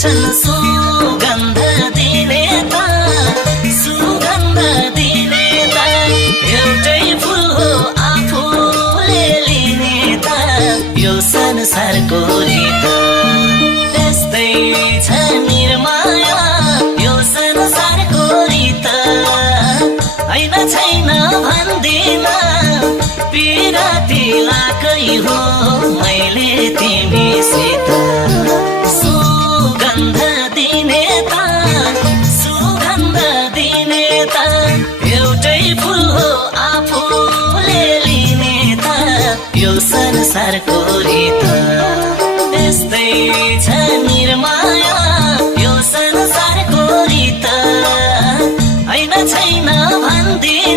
छन् सुगन्ध दिने त सुगन्ध दिने त एउटै फुल हो आफूले लिने त यो संसारको रीत त्यस्तै छ निर्माया यो संसारको रीत हैन छैन भन्दिन पिराती लाकै हो मैले तिमीसित सुगन्ध दिने त सुगन्ध दिने त एउटै फुल हो आफूले लिने त यो संसारको रीत त्यस्तै छ निर्माया यो संसारको रीत हैन छैन भन्दिन